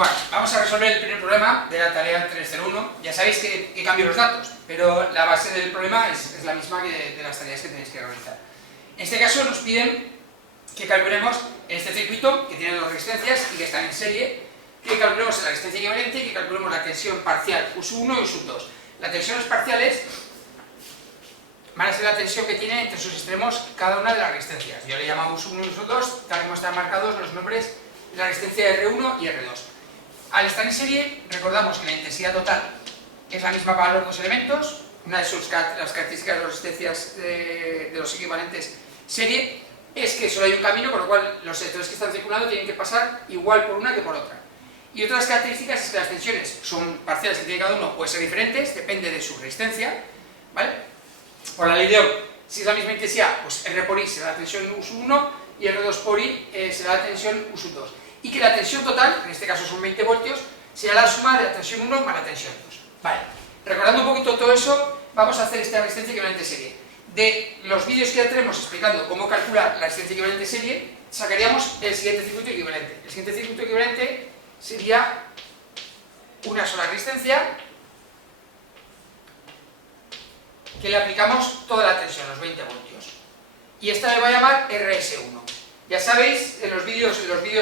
Bueno, vamos a resolver el primer problema de la tarea 301. Ya sabéis que cambio los datos, pero la base del problema es la misma que de las tareas que tenéis que realizar. En este caso nos piden que calculemos en este circuito, que tiene dos resistencias y que están en serie, que calculemos la resistencia equivalente y que calculemos la tensión parcial U1 y U2. Las tensiones parciales van a ser la tensión que tiene entre sus extremos cada una de las resistencias. Yo le llamo U1 y U2, tal como están marcados los nombres de la resistencia R1 y R2. Al estar en serie, recordamos que la intensidad total es la misma para los dos elementos. Una de las características de las resistencias de los equivalentes serie es que solo hay un camino, con lo cual los electrones que están circulando tienen que pasar igual por una que por otra. Y otras características es que las tensiones son parciales que tiene cada uno, pueden ser diferentes, depende de su resistencia, ¿vale? Por la ley de Ohm, si es la misma intensidad, pues R por I será la tensión U1 y R2 por I será la tensión U2. Y que la tensión total, en este caso son 20 voltios, será la suma de la tensión 1 más la tensión 2. Vale, recordando un poquito todo eso, vamos a hacer esta resistencia equivalente serie. De los vídeos que ya tenemos explicando cómo calcular la resistencia equivalente serie, sacaríamos el siguiente circuito equivalente. El siguiente circuito equivalente sería una sola resistencia que le aplicamos toda la tensión, los 20 voltios. Y esta le va a llamar RS1. Ya sabéis, en los vídeos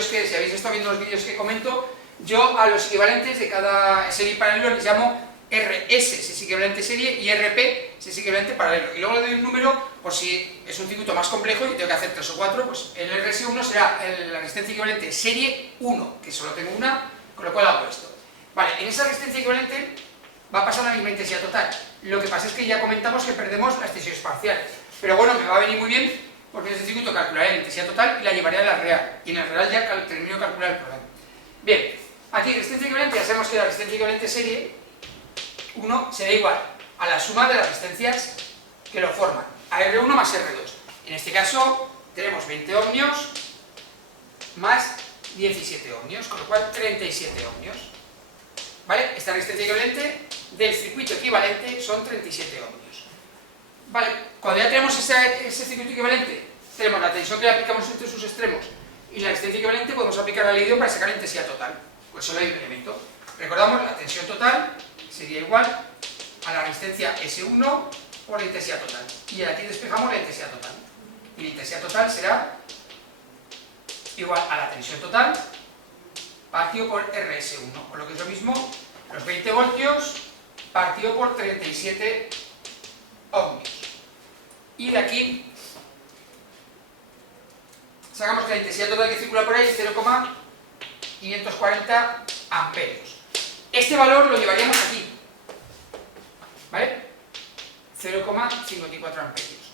que, si habéis estado viendo los vídeos que comento, yo a los equivalentes de cada serie paralelo les llamo RS, si es equivalente serie, y RP, si es equivalente paralelo. Y luego le doy un número, por si es un circuito más complejo y tengo que hacer 3 o 4, pues el RS1 será la resistencia equivalente serie 1, que solo tengo una, con lo cual hago esto. Vale, en esa resistencia equivalente va a pasar la misma intensidad total. Lo que pasa es que ya comentamos que perdemos las tensiones parciales. Pero bueno, me va a venir muy bien, porque en este circuito calcularé la intensidad total y la llevaré a la real. Y en el real ya termino de calcular el problema. Bien, aquí resistencia equivalente, ya sabemos que la resistencia equivalente serie 1 será igual a la suma de las resistencias que lo forman, a R1 más R2. En este caso tenemos 20 ohmios más 17 ohmios, con lo cual 37 ohmios. ¿Vale? Esta resistencia equivalente del circuito equivalente son 37 ohmios. Vale, cuando ya tenemos ese circuito equivalente, tenemos la tensión que le aplicamos entre sus extremos y la resistencia equivalente, podemos aplicar la ley de Ohm para sacar la intensidad total. Pues solo hay un elemento. Recordamos, la tensión total sería igual a la resistencia S1 por la intensidad total. Y aquí despejamos la intensidad total. Y la intensidad total será igual a la tensión total partido por RS1, o lo que es lo mismo, los 20 voltios partido por 37 ohmios. Y de aquí sacamos que la intensidad total que circula por ahí es 0,540 amperios. Este valor lo llevaríamos aquí, ¿vale? 0,54 amperios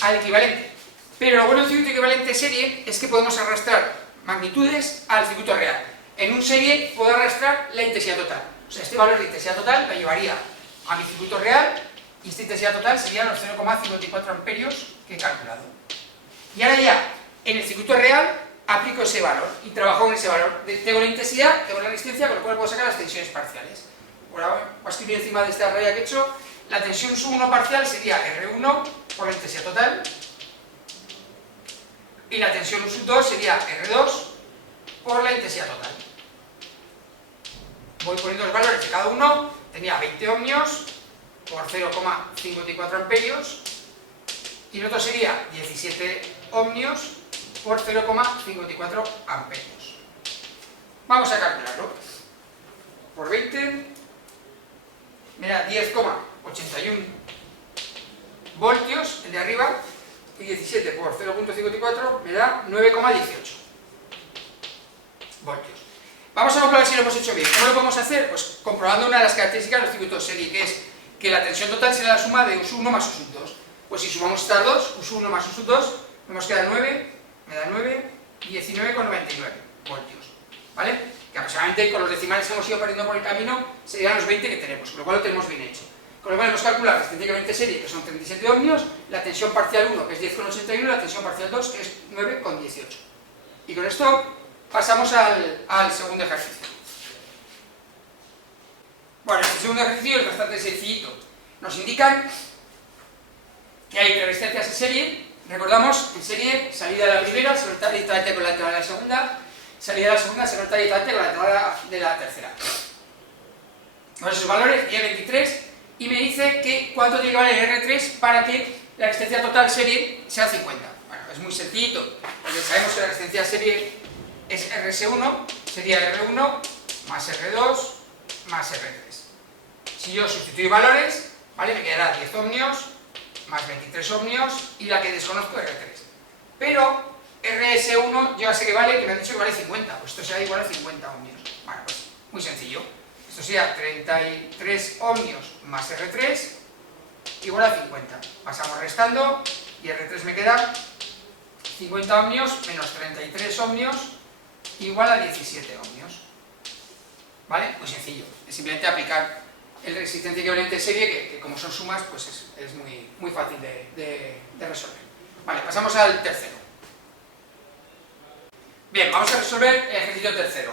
al equivalente. Pero lo bueno del circuito equivalente serie es que podemos arrastrar magnitudes al circuito real. En un serie puedo arrastrar la intensidad total. O sea, este valor de intensidad total lo llevaría a mi circuito real y esta intensidad total serían los 0,54 amperios que he calculado. Y ahora ya, en el circuito real, aplico ese valor y trabajo con ese valor. Tengo la intensidad, tengo la resistencia, con lo cual puedo sacar las tensiones parciales. Ahora voy a escribir encima de esta raya que he hecho. La tensión U1 parcial sería R1 por la intensidad total y la tensión U2 sería R2 por la intensidad total. Voy poniendo los valores de cada uno. Tenía 20 ohmios por 0,54 amperios y el otro sería 17 ohmios por 0,54 amperios. Vamos a calcularlo. Por 20 me da 10,81 voltios, el de arriba, y 17 por 0,54 me da 9,18 voltios. Vamos a comprobar si lo hemos hecho bien. ¿Cómo lo podemos hacer? Pues comprobando una de las características de los circuitos serie, que es que la tensión total será la suma de U1 más U2. Pues si sumamos estas dos, U1 más U2, nos queda 9, me da 9, 19,99 voltios. ¿Vale? Que aproximadamente con los decimales que hemos ido perdiendo por el camino serían los 20 que tenemos, con lo cual lo tenemos bien hecho. Con lo cual hemos calculado la resistencia equivalente serie, que son 37 ohmios, la tensión parcial 1, que es 10,81, y la tensión parcial 2, que es 9,18. Y con esto pasamos al segundo ejercicio. Bueno, este segundo ejercicio es bastante sencillito. Nos indican que hay tres resistencias en serie. Recordamos, en serie, salida de la primera, soltar directamente con la entrada de la segunda. salida de la segunda se nota directamente con la entrada de la tercera. Con esos valores, 10, 23, y me dice que cuánto tiene que valer R3 para que la resistencia total serie sea 50. Bueno, es muy sencillito, porque sabemos que la resistencia serie es RS1, sería R1 más R2 más R3. Si yo sustituyo valores, ¿vale? Me quedará 10 ohmios más 23 ohmios y la que desconozco es R3. Pero RS1 yo ya sé que vale, que me han dicho que vale 50, pues esto será igual a 50 ohmios. Bueno, pues muy sencillo. Esto sería 33 ohmios más R3 igual a 50. Pasamos restando y R3 me queda 50 ohmios menos 33 ohmios igual a 17 ohmios. ¿Vale? Muy sencillo. Es simplemente aplicar el resistencia equivalente serie, que como son sumas, pues es muy fácil de resolver. Vale, pasamos al tercero. Bien, vamos a resolver el ejercicio tercero.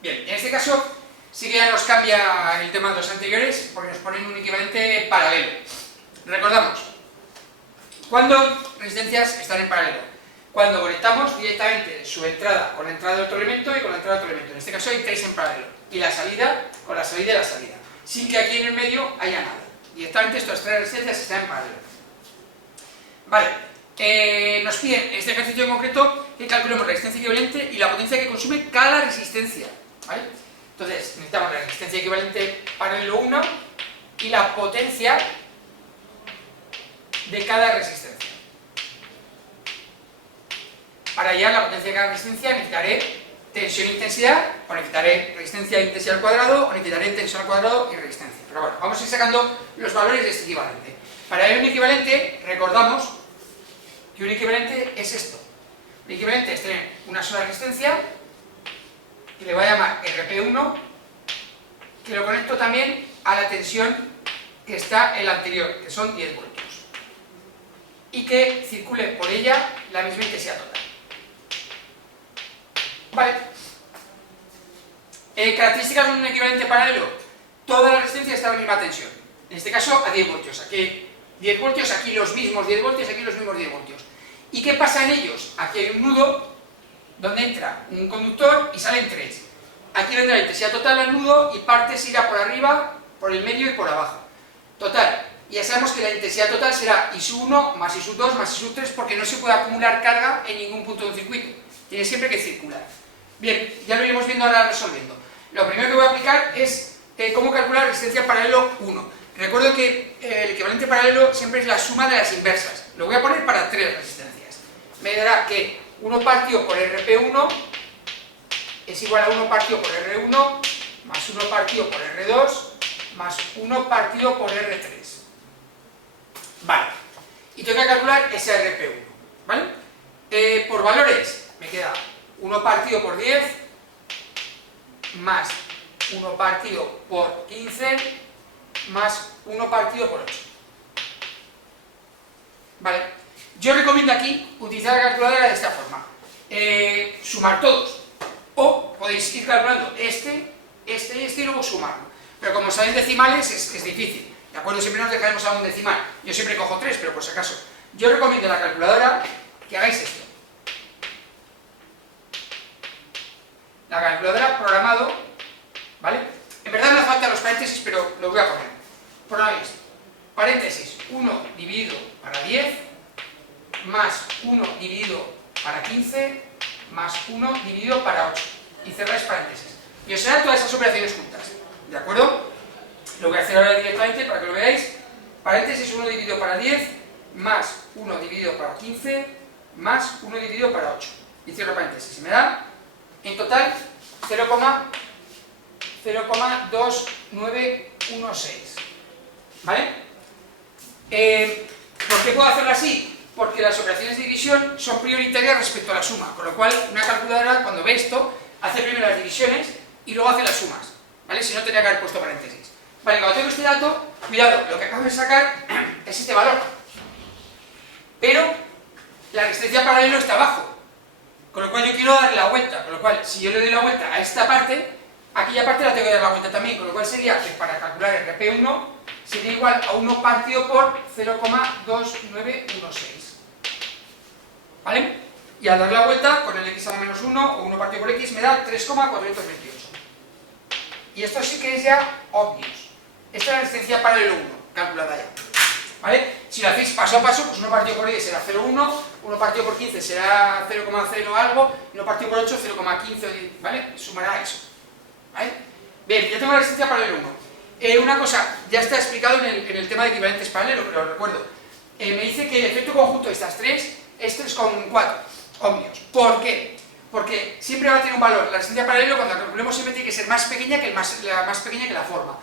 Bien, en este caso sí que ya nos cambia el tema de los anteriores, porque nos ponen un equivalente paralelo. Recordamos, ¿cuándo resistencias están en paralelo? Cuando conectamos directamente su entrada con la entrada de otro elemento y con la entrada de otro elemento. En este caso hay tres en paralelo. Y la salida con la salida de la salida. Sin que aquí en el medio haya nada. Directamente estas tres resistencias están en paralelo. Vale, nos piden en este ejercicio en concreto que calculemos la resistencia equivalente y la potencia que consume cada resistencia. ¿Vale? Entonces necesitamos la resistencia equivalente paralelo 1 y la potencia de cada resistencia. Para hallar la potencia de cada resistencia necesitaré tensión e intensidad, o necesitaré resistencia e intensidad al cuadrado, o necesitaré tensión al cuadrado y resistencia. Pero bueno, vamos a ir sacando los valores de este equivalente. Para hallar un equivalente, recordamos que un equivalente es esto. Un equivalente es tener una sola resistencia, que le voy a llamar RP1, que lo conecto también a la tensión que está en la anterior, que son 10 voltios. Y que circule por ella la misma intensidad total. Vale. Características de un equivalente paralelo. Toda la resistencia está a la misma tensión. En este caso a 10 voltios. Aquí 10 voltios, aquí los mismos 10 voltios, aquí los mismos 10 voltios. ¿Y qué pasa en ellos? Aquí hay un nudo donde entra un conductor y salen tres. Aquí vendrá la intensidad total al nudo y partes irá por arriba, por el medio y por abajo. Total. Ya sabemos que la intensidad total será I1 más I2 más I3 porque no se puede acumular carga en ningún punto de un circuito. Tiene siempre que circular. Bien, ya lo iremos viendo ahora resolviendo. Lo primero que voy a aplicar es cómo calcular resistencia paralelo 1. Recuerdo que el equivalente paralelo siempre es la suma de las inversas. Lo voy a poner para tres resistencias. Me dará que 1 partido por RP1 es igual a 1 partido por R1 más 1 partido por R2 más 1 partido por R3. Vale. Y tengo que calcular ese RP1. ¿Vale? Por valores me queda 1 partido por 10 más 1 partido por 15 más 1 partido por 8. Vale. Yo recomiendo aquí utilizar la calculadora de esta forma. Sumar todos. O podéis ir calculando este y luego sumarlo. Pero como sabéis decimales es difícil. ¿De acuerdo? Siempre nos dejaremos a un decimal. Yo siempre cojo 3, pero por si acaso. Yo recomiendo en la calculadora que hagáis esto. La calculadora programado, ¿vale? En verdad no hace falta los paréntesis, pero lo voy a poner. Programáis paréntesis 1 dividido para 10 más 1 dividido para 15 más 1 dividido para 8 y cerráis paréntesis. Y os serán todas esas operaciones juntas, ¿de acuerdo? Lo voy a hacer ahora directamente para que lo veáis. Paréntesis 1 dividido para 10 más 1 dividido para 15 más 1 dividido para 8 y cierro paréntesis. Y me da en total 0,2916. ¿Vale? ¿Por qué puedo hacerlo así? Porque las operaciones de división son prioritarias respecto a la suma, con lo cual una calculadora cuando ve esto hace primero las divisiones y luego hace las sumas, ¿vale? Si no tendría que haber puesto paréntesis. Vale, cuando tengo este dato, cuidado, lo que acabo de sacar es este valor, pero la resistencia paralelo está abajo, con lo cual yo quiero darle la vuelta, con lo cual si yo le doy la vuelta a esta parte, aquella parte la tengo que dar la vuelta también, con lo cual sería que para calcular el RP1 sería igual a 1 partido por 0,2916. ¿Vale? Y al dar la vuelta, con el x a la menos 1, o 1 partido por x, me da 3,428. Y esto sí que es ya obvious. Esta es la resistencia paralelo 1, calculada ya. ¿Vale? Si lo hacéis paso a paso, pues 1 partido por 10 será 0,1, 1 partido por 15 será 0,0 algo, y 1 partido por 8, 0,15, ¿vale? Sumará eso. ¿Vale? Bien, ya tengo la resistencia paralelo 1. Una cosa, ya está explicado en el tema de equivalentes paralelos, pero os recuerdo. Me dice que el efecto conjunto de estas tres es 3,4 ohmios. ¿Por qué? Porque siempre va a tener un valor. La resistencia paralelo, cuando la calculemos, siempre tiene que ser más pequeña que más pequeña que la forma.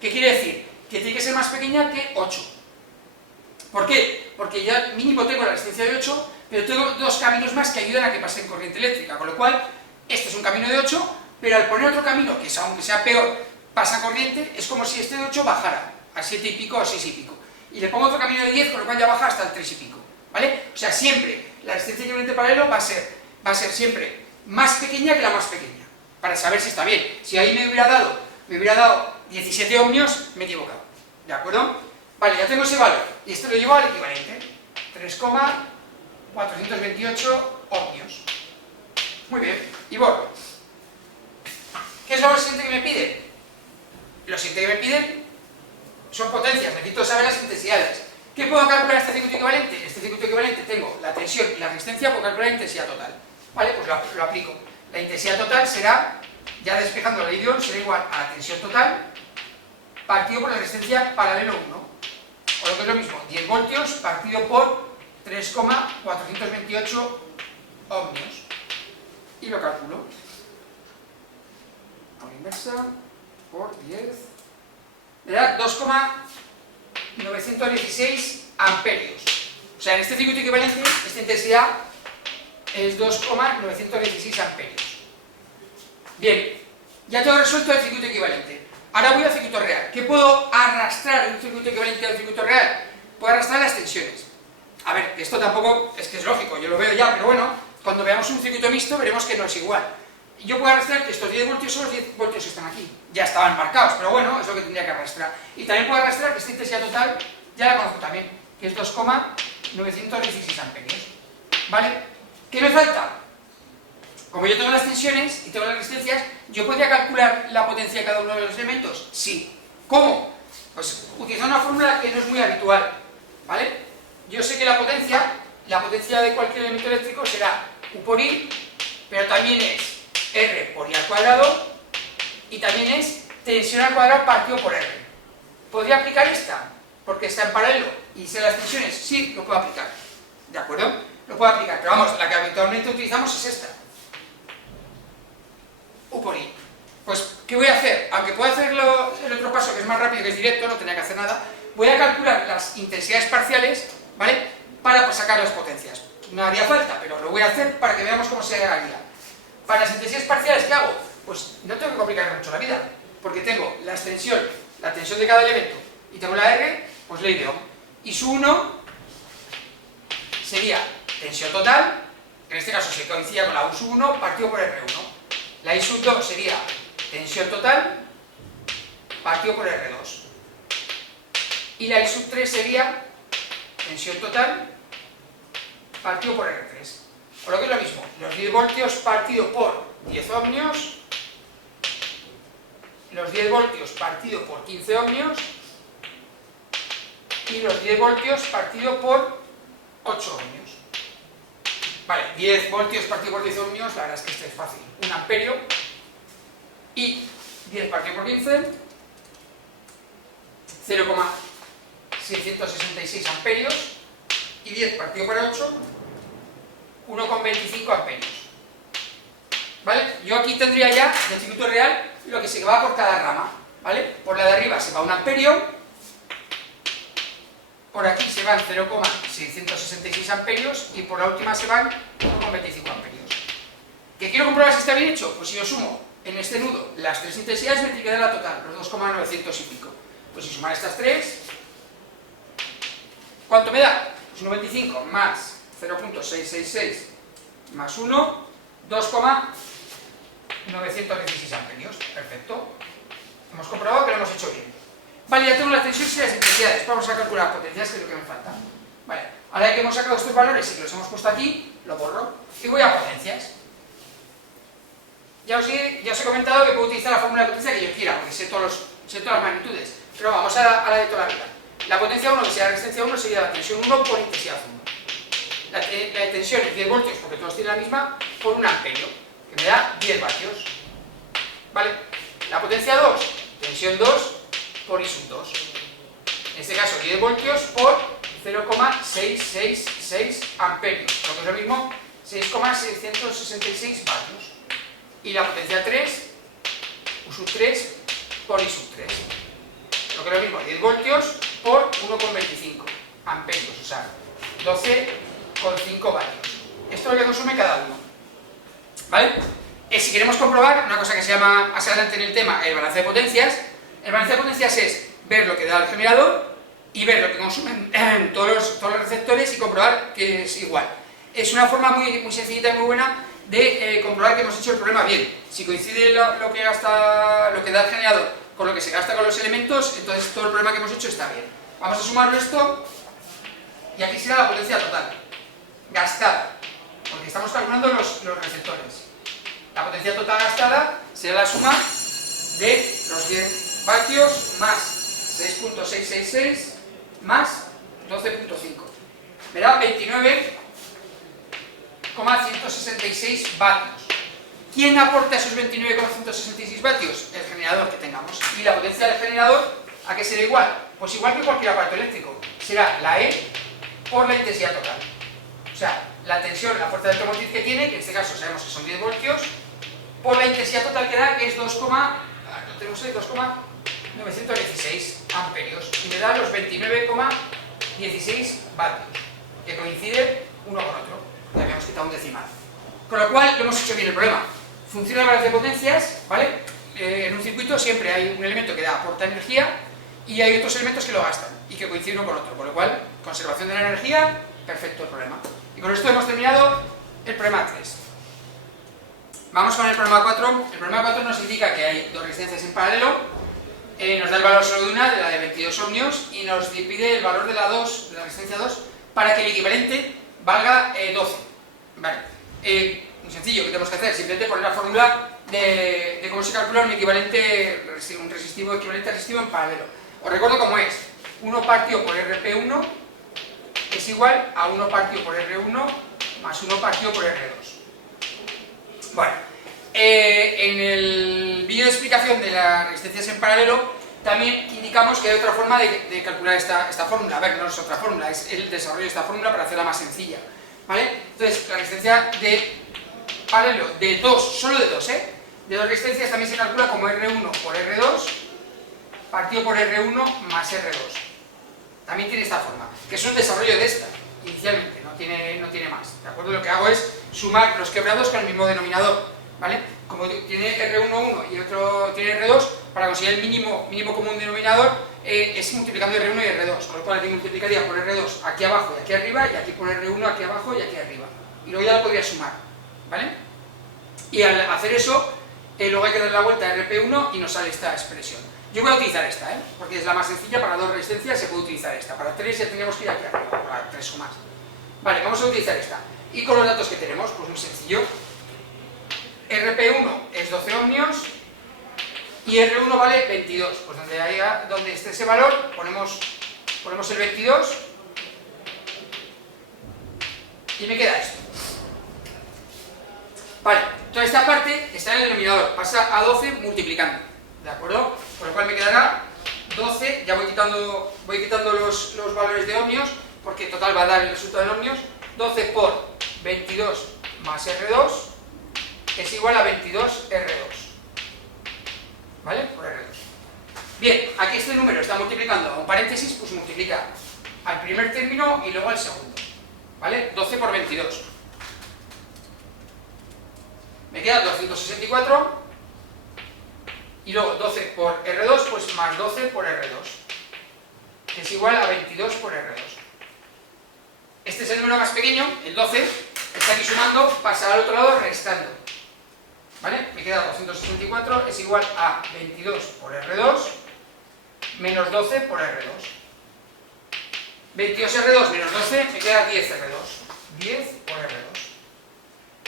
¿Qué quiere decir? Que tiene que ser más pequeña que 8. ¿Por qué? Porque ya mínimo tengo la resistencia de 8, pero tengo dos caminos más que ayudan a que pase corriente eléctrica, con lo cual, este es un camino de 8, pero al poner otro camino, que es, aunque sea peor, pasa corriente, es como si este de 8 bajara a 7 y pico o a 6 y pico. Y le pongo otro camino de 10, con lo cual ya baja hasta el 3 y pico. ¿Vale? O sea, siempre la resistencia equivalente paralelo va a ser siempre más pequeña que la más pequeña, para saber si está bien. Si ahí me hubiera dado 17 ohmios, me he equivocado. ¿De acuerdo? Vale, ya tengo ese valor, y esto lo llevo al equivalente, 3,428 ohmios. Muy bien, y borro. ¿Qué es lo siguiente que me piden? Lo siguiente que me piden son potencias, necesito saber las intensidades. ¿Qué puedo calcular este circuito equivalente? En este circuito equivalente tengo la tensión y la resistencia, puedo calcular la intensidad total. Vale, pues lo aplico. La intensidad total será, ya despejando la ley de Ohm, será igual a la tensión total partido por la resistencia paralelo 1. O lo que es lo mismo, 10 voltios partido por 3,428 ohmios. Y lo calculo. A la inversa, por 10. Me da 2,916 amperios. O sea, en este circuito equivalente, esta intensidad es 2,916 amperios. Bien, ya tengo resuelto el circuito equivalente. Ahora voy al circuito real. ¿Qué puedo arrastrar en un circuito equivalente al circuito real? Puedo arrastrar las tensiones. A ver, esto tampoco es que es lógico, yo lo veo ya, pero bueno, cuando veamos un circuito mixto veremos que no es igual. Yo puedo arrastrar que estos 10 voltios son los 10 voltios que están aquí. Ya estaban marcados, pero bueno, es lo que tendría que arrastrar. Y también puedo arrastrar que esta intensidad total, ya la conozco también, que es 2,916 amperios. ¿Vale? ¿Qué me falta? Como yo tengo las tensiones y tengo las resistencias, ¿yo podría calcular la potencia de cada uno de los elementos? Sí. ¿Cómo? Pues utilizando una fórmula que no es muy habitual. ¿Vale? Yo sé que la potencia de cualquier elemento eléctrico será U por I, pero también es R por I al cuadrado, y también es tensión al cuadrado partido por R. ¿Podría aplicar esta? Porque está en paralelo y sé las tensiones. Sí, lo puedo aplicar. ¿De acuerdo? Lo puedo aplicar, pero vamos, la que habitualmente utilizamos es esta. U por I. Pues, ¿qué voy a hacer? Aunque puedo hacerlo el otro paso, que es más rápido, que es directo, no tenía que hacer nada, voy a calcular las intensidades parciales, ¿vale? Para sacar las potencias. No haría falta, pero lo voy a hacer para que veamos cómo se haría. Para las intensidades parciales, ¿qué hago? Pues no tengo que complicarme mucho la vida, porque tengo la tensión de cada elemento, y tengo la R, pues ley de Ohm. Y su 1 sería tensión total, que en este caso se coincide con la U sub 1 partido por R1. La I sub 2 sería tensión total partido por R2. Y la I sub 3 sería tensión total partido por R3. O lo que es lo mismo, los 10 voltios partido por 10 ohmios, los 10 voltios partido por 15 ohmios, y los 10 voltios partido por 8 ohmios. Vale, 10 voltios partido por 10 ohmios, la verdad es que este es fácil. 1 amperio, y 10 partido por 15, 0,666 amperios, y 10 partido por 8, 1,25 amperios. ¿Vale? Yo aquí tendría ya, del circuito real, lo que se va por cada rama. ¿Vale? Por la de arriba se va 1 amperio, por aquí se van 0,666 amperios, y por la última se van 1,25 amperios. ¿Qué quiero comprobar si está bien hecho? Pues si yo sumo en este nudo las tres intensidades, me tiene que dar la total, los 2,900 y pico. Pues si sumar estas tres, ¿cuánto me da? Pues 95 más 0,666 más 1, 2,916 amperios. Perfecto. Hemos comprobado que lo hemos hecho bien. Vale, ya tengo las tensiones y las intensidades. Vamos a calcular potencias, que es lo que me falta. Vale, ahora que hemos sacado estos valores y que los hemos puesto aquí, lo borro y voy a potencias. Ya os he comentado que puedo utilizar la fórmula de potencia que yo quiera, porque sé todas las magnitudes. Pero vamos a la de toda la vida. La potencia 1, que sería la resistencia 1, sería la tensión 1 por intensidad 1. La de tensión es 10 voltios, porque todos tienen la misma, por 1 amperio, que me da 10 vatios. ¿Vale? La potencia 2, tensión 2 por I sub 2. En este caso, 10 voltios por 0,666 amperios, lo que es lo mismo, 6,666 vatios. Y la potencia 3, U sub 3 por I sub 3. Lo que es lo mismo, 10 voltios por 1,25 amperios, o sea, 12,5 vatios. Esto es lo que consume cada uno. ¿Vale? Si queremos comprobar una cosa que se llama, más adelante en el tema, el balance de potencias, el balance de potencias es ver lo que da el generador y ver lo que consumen todos los receptores y comprobar que es igual. Es una forma muy sencillita y muy buena de comprobar que hemos hecho el problema bien. Si coincide lo que da el generador con lo que se gasta con los elementos, entonces todo el problema que hemos hecho está bien. Vamos a sumarlo esto y aquí será la potencia total, gastada, porque estamos calculando los receptores. La potencia total gastada será la suma de los 10 vatios más 6.666 más 12.5. Me da 29,166 vatios. ¿Quién aporta esos 29,166 vatios? El generador que tengamos. ¿Y la potencia del generador a qué será igual? Pues igual que cualquier aparato eléctrico. Será la E por la intensidad total. O sea, la tensión, la fuerza de automotriz que tiene, que en este caso sabemos que son 10 voltios, por la intensidad total que da, que es 2,916 amperios. Y me da los 29,16 vatios, que coincide uno con otro. Ya habíamos quitado un decimal. Con lo cual, lo hemos hecho bien el problema. Funciona el balance de potencias, ¿vale? En un circuito siempre hay un elemento que aporta energía y hay otros elementos que lo gastan y que coinciden uno con otro. Con lo cual, conservación de la energía, perfecto el problema. Y con esto hemos terminado el problema 3. Vamos con el problema 4. El problema 4 nos indica que hay dos resistencias en paralelo, nos da el valor solo de una, de la de 22 ohmios, y nos pide el valor de la resistencia 2, para que el equivalente valga 12. Vale. Muy sencillo, ¿qué tenemos que hacer? Simplemente poner la fórmula de cómo se calcula un resistivo equivalente resistivo en paralelo. Os recuerdo cómo es. 1 partido por RP1 es igual a 1 partido por R1 más 1 partido por R2. Bueno, en el vídeo de explicación de las resistencias en paralelo también indicamos que hay otra forma de calcular esta fórmula. A ver, no es otra fórmula, es el desarrollo de esta fórmula para hacerla más sencilla. ¿Vale? Entonces, la resistencia de paralelo de 2, solo de 2, de 2 resistencias también se calcula como R1 por R2 partido por R1 más R2. También tiene esta forma, que es un desarrollo de esta, inicialmente, no tiene más. ¿De acuerdo? Lo que hago es sumar los quebrados con el mismo denominador, ¿vale? Como tiene R1 y otro tiene R2, para conseguir el mínimo común denominador es multiplicando R1 y R2, con lo cual aquí multiplicaría por R2 aquí abajo y aquí arriba, y aquí por R1 aquí abajo y aquí arriba. Y luego ya lo podría sumar, ¿vale? Y al hacer eso, luego hay que darle la vuelta a RP1 y nos sale esta expresión. Yo voy a utilizar esta, porque es la más sencilla. Para 2 resistencias se puede utilizar esta. Para 3 ya tendríamos que ir aquí arriba, para 3 o más. Vale, vamos a utilizar esta. Y con los datos que tenemos, pues muy sencillo. RP1 es 12 ohmios y R1 vale 22. Pues donde esté ese valor, ponemos el 22 y me queda esto. Vale, toda esta parte está en el denominador, pasa a 12 multiplicando, ¿de acuerdo? Con lo cual me quedará 12, ya voy quitando los valores de ohmios, porque total va a dar el resultado en ohmios. 12 por 22 más R2 es igual a 22 R2, ¿vale? Por R2. Bien, aquí este número está multiplicando a un paréntesis, pues multiplica al primer término y luego al segundo, ¿vale? 12 por 22. Me queda 264, y luego 12 por R2, pues más 12 por R2, que es igual a 22 por R2. Este es el número más pequeño, el 12, está aquí sumando, pasa al otro lado restando. ¿Vale? Me queda 264, es igual a 22 por R2, menos 12 por R2. 22 R2 menos 12, me queda 10 R2. 10 por R2.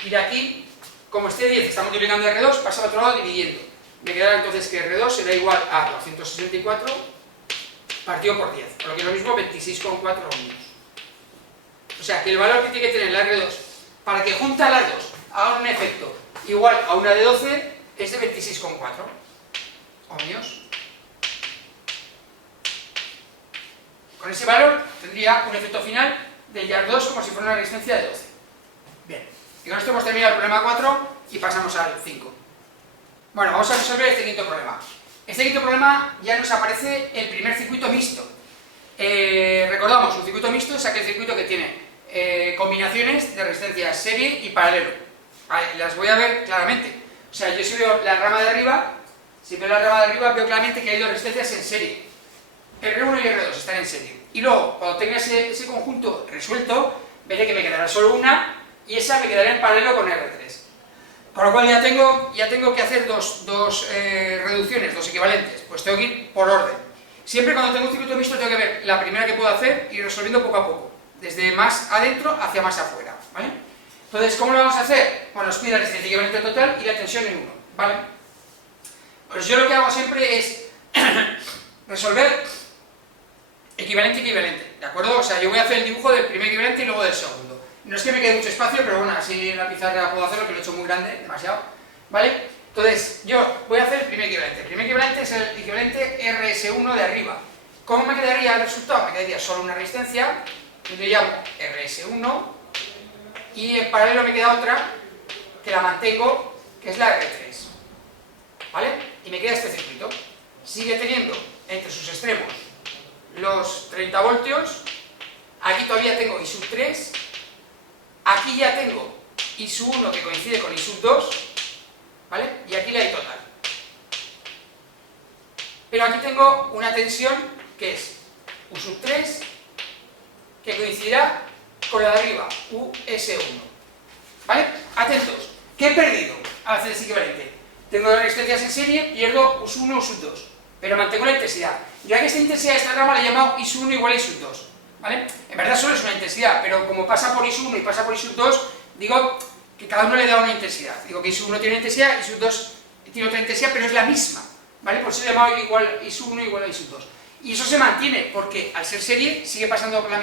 Y de aquí, como este 10 está multiplicando R2, pasa al otro lado dividiendo. Me quedará entonces que R2 será igual a 264 partido por 10, por lo que es lo mismo 26,4 ohmios. O sea, que el valor que tiene que tener la R2 para que junta las dos haga un efecto igual a una de 12 es de 26,4 ohmios. Con ese valor tendría un efecto final del YAR2 como si fuera una resistencia de 12. Bien, y con esto hemos terminado el problema 4 y pasamos al 5. Bueno, vamos a resolver este quinto problema. Este quinto problema ya nos aparece el primer circuito mixto. Recordamos, un circuito mixto es aquel circuito que tiene combinaciones de resistencias serie y paralelo. Vale, las voy a ver claramente. O sea, yo si veo la rama de arriba, veo claramente que hay dos resistencias en serie. R1 y R2 están en serie. Y luego, cuando tenga ese conjunto resuelto, veré que me quedará solo una y esa me quedará en paralelo con R3. Con lo cual ya tengo que hacer dos reducciones, dos equivalentes. Pues tengo que ir por orden. Siempre cuando tengo un circuito mixto tengo que ver la primera que puedo hacer y ir resolviendo poco a poco. Desde más adentro hacia más afuera, ¿vale? Entonces, ¿cómo lo vamos a hacer? Bueno, os pido la resistencia equivalente total y la tensión en 1, ¿vale? Pues yo lo que hago siempre es resolver equivalente, ¿de acuerdo? O sea, yo voy a hacer el dibujo del primer equivalente y luego del segundo. No es que me quede mucho espacio, pero bueno, así en la pizarra puedo hacerlo, que lo he hecho muy grande, demasiado, ¿vale? Entonces, yo voy a hacer el primer equivalente. El primer equivalente es el equivalente RS1 de arriba. ¿Cómo me quedaría el resultado? Me quedaría solo una resistencia, yo le llamo RS1, y en paralelo me queda otra, que la mantengo, que es la R3, ¿vale? Y me queda este circuito. Sigue teniendo entre sus extremos los 30 voltios, aquí todavía tengo I sub 3, aquí ya tengo I sub 1 que coincide con I sub 2, ¿vale? Y aquí la I total. Pero aquí tengo una tensión que es U sub 3, que coincidirá con la de arriba, US1, ¿vale? Atentos, ¿qué he perdido al hacer ese equivalente? Tengo dos resistencias en serie, pierdo U sub 1, U sub 2, pero mantengo la intensidad. Yo a esta intensidad de esta rama la he llamado I sub 1 igual a I sub 2, ¿vale? En verdad solo es una intensidad, pero como pasa por I sub 1 y pasa por I sub 2, digo que cada uno le da una intensidad. Digo que I sub 1 tiene una intensidad, I sub 2 tiene otra intensidad, pero es la misma, ¿vale? Por eso he llamado igual I sub 1 igual a I sub 2. Y eso se mantiene, porque al ser serie sigue pasando con el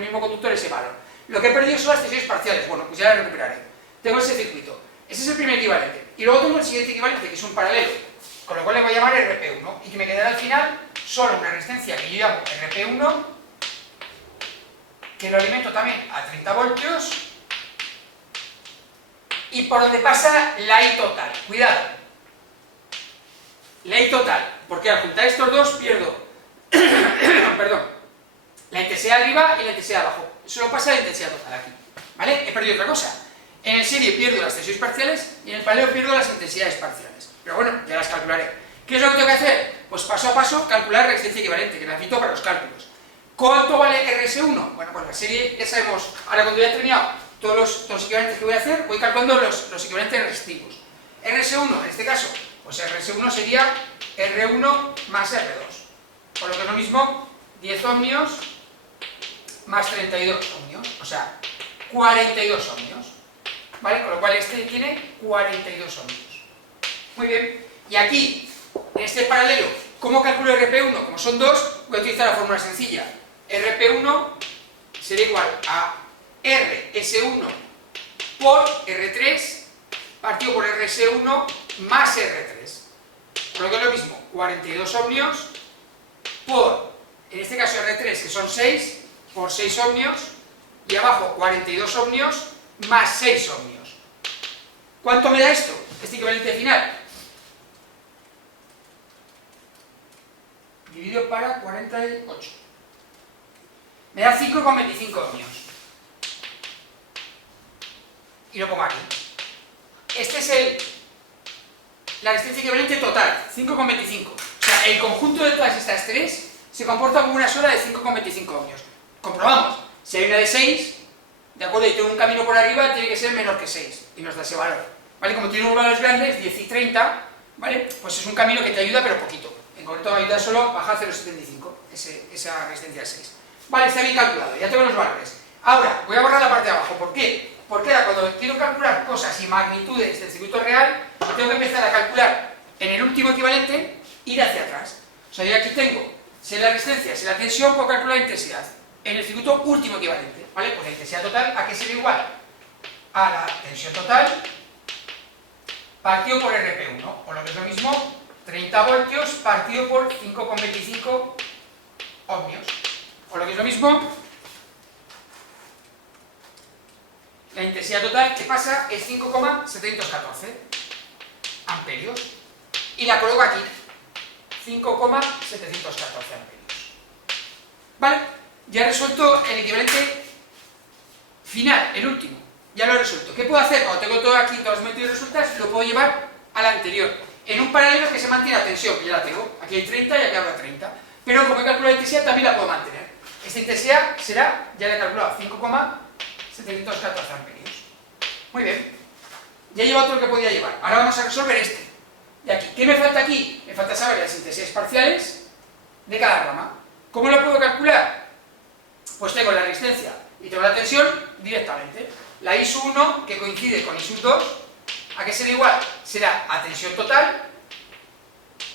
mismo conductor ese valor. Lo que he perdido son las tensiones parciales, bueno, pues ya las recuperaré. Tengo ese circuito, ese es el primer equivalente. Y luego tengo el siguiente equivalente, que es un paralelo, con lo cual le voy a llamar RP1, y que me quedará al final solo una resistencia que yo llamo RP1, que lo alimento también a 30 voltios, y por donde pasa la I total. Cuidado, la I total, porque al juntar estos dos pierdo perdón, la intensidad arriba y la intensidad abajo. Solo pasa la intensidad total aquí, ¿vale? He perdido otra cosa. En el serie pierdo las tensiones parciales y en el paralelo pierdo las intensidades parciales. Pero bueno, ya las calcularé. ¿Qué es lo que tengo que hacer? Pues paso a paso calcular resistencia equivalente, que la necesito para los cálculos. ¿Cuánto vale RS1? Bueno, pues la serie ya sabemos. Ahora cuando ya he terminado todos los equivalentes que voy a hacer, voy calculando los equivalentes resistivos. RS1, en este caso, pues RS1 sería R1 más R2. Por lo que es lo mismo, 10 ohmios más 32 ohmios, o sea, 42 ohmios, ¿vale? Con lo cual este tiene 42 ohmios. Muy bien, y aquí, en este paralelo, ¿cómo calculo RP1? Como son dos, voy a utilizar la fórmula sencilla. RP1 sería igual a RS1 por R3 partido por RS1 más R3. Por lo que es lo mismo, 42 ohmios por, en este caso R3, que son 6, por 6 ohmios, y abajo 42 ohmios más 6 ohmios. ¿Cuánto me da esto? Este equivalente final. Dividido para 48. Me da 5,25 ohmios. Y lo pongo aquí. Este es la resistencia equivalente total, 5,25. O sea, el conjunto de todas estas tres se comporta como una sola de 5,25 ohmios. Comprobamos, si hay una de 6, ¿de acuerdo? Y tengo un camino por arriba, tiene que ser menor que 6, y nos da ese valor, ¿vale? Como tiene unos valores grandes, 10 y 30, ¿vale? Pues es un camino que te ayuda, pero poquito. En concreto me ayuda solo bajar 0,75, esa resistencia de 6. Vale, está bien calculado, ya tengo los valores. Ahora, voy a borrar la parte de abajo, ¿por qué? porque ahora cuando quiero calcular cosas y magnitudes del circuito real, tengo que empezar a calcular en el último equivalente, ir hacia atrás. O sea, yo aquí tengo, si es la resistencia, si es la tensión, puedo calcular la intensidad. En el circuito último equivalente, ¿vale? Pues la intensidad total, ¿a qué sería igual? A la tensión total partido por RP1, o lo que es lo mismo, 30 voltios partido por 5,25 ohmios, o lo que es lo mismo, la intensidad total que pasa es 5,714 amperios, y la coloco aquí, 5,714 amperios. ¿Vale? Ya he resuelto el equivalente final, el último. Ya lo he resuelto. ¿Qué puedo hacer? Cuando tengo todo aquí, todos los métodos y resultados, lo puedo llevar al anterior. En un paralelo que se mantiene la tensión, que ya la tengo. Aquí hay 30 y aquí habrá 30. Pero como he calculado la intensidad, también la puedo mantener. Esta intensidad será, ya la he calculado, 5,714 amperios. Muy bien. Ya he llevado todo lo que podía llevar. Ahora vamos a resolver este. Y aquí, ¿qué me falta aquí? Me falta saber las intensidades parciales de cada rama. ¿Cómo lo puedo calcular? Pues tengo la resistencia y tengo la tensión directamente. La I sub 1, que coincide con I sub 2, ¿a qué será igual? Será a tensión total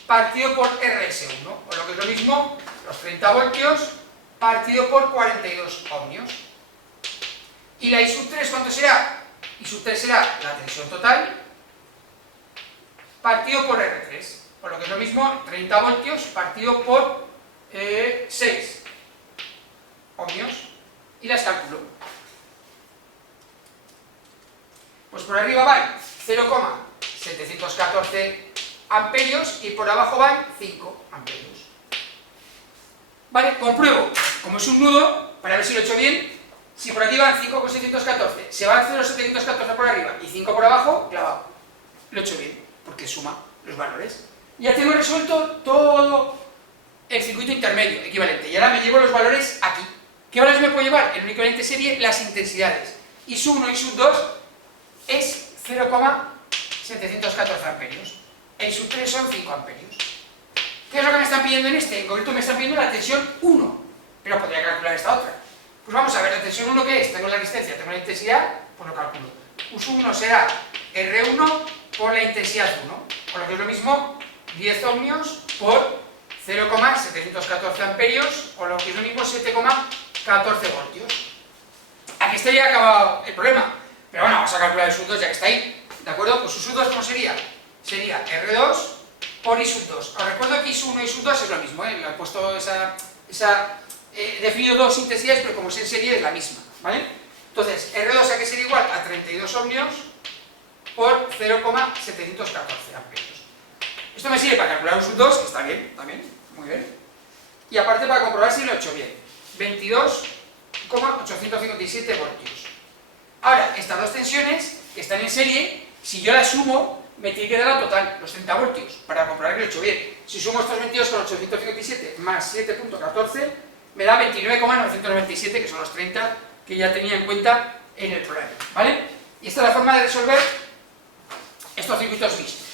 partido por RS1, o lo que es lo mismo, los 30 voltios partido por 42 ohmios. ¿Y la I sub 3 cuánto será? I sub 3 será la tensión total partido por R3, o lo que es lo mismo, 30 voltios partido por 6 ohmios, y las calculo. Pues por arriba van 0,714 amperios y por abajo van 5 amperios. Vale, compruebo, como es un nudo, para ver si lo he hecho bien, si por aquí van 5,714, se va 0,714 por arriba y 5 por abajo, clavado. Lo he hecho bien, porque suma los valores. Ya tengo resuelto todo el circuito intermedio, equivalente, y ahora me llevo los valores aquí. ¿Qué valores me puedo llevar? En un equivalente serie, las intensidades. I sub 1 y sub 2 es 0,714 amperios. E I sub 3 son 5 amperios. ¿Qué es lo que me están pidiendo en este? En concreto me están pidiendo la tensión 1, pero podría calcular esta otra. Pues vamos a ver, la tensión 1 ¿qué es? Tengo la resistencia, tengo la intensidad, pues lo calculo. U sub 1 será R1 por la intensidad 1, o lo que es lo mismo, 10 ohmios por 0,714 amperios, o lo que es lo mismo, 7,14 voltios. Aquí estaría acabado el problema, pero bueno, vamos a calcular el sub 2 ya que está ahí, ¿de acuerdo? Pues su sub 2 ¿cómo sería? Sería R2 por I sub 2. Os recuerdo que I sub 1 y I sub 2 es lo mismo, ¿eh? Le he puesto he definido dos intensidades, pero como es en serie es la misma, ¿vale? Entonces, R2 ¿a qué sería igual? A 32 ohmios por 0,714 amperios. Esto me sirve para calcular un sub 2, que está bien, también, muy bien. Y aparte para comprobar si lo he hecho bien. 22,857 voltios. Ahora, estas dos tensiones que están en serie, si yo las sumo, me tiene que dar la total, los 30 voltios, para comprobar que lo he hecho bien. Si sumo estos 22,857 más 7,14, me da 29,997, que son los 30 que ya tenía en cuenta en el problema, ¿vale? Y esta es la forma de resolver estos circuitos mixtos.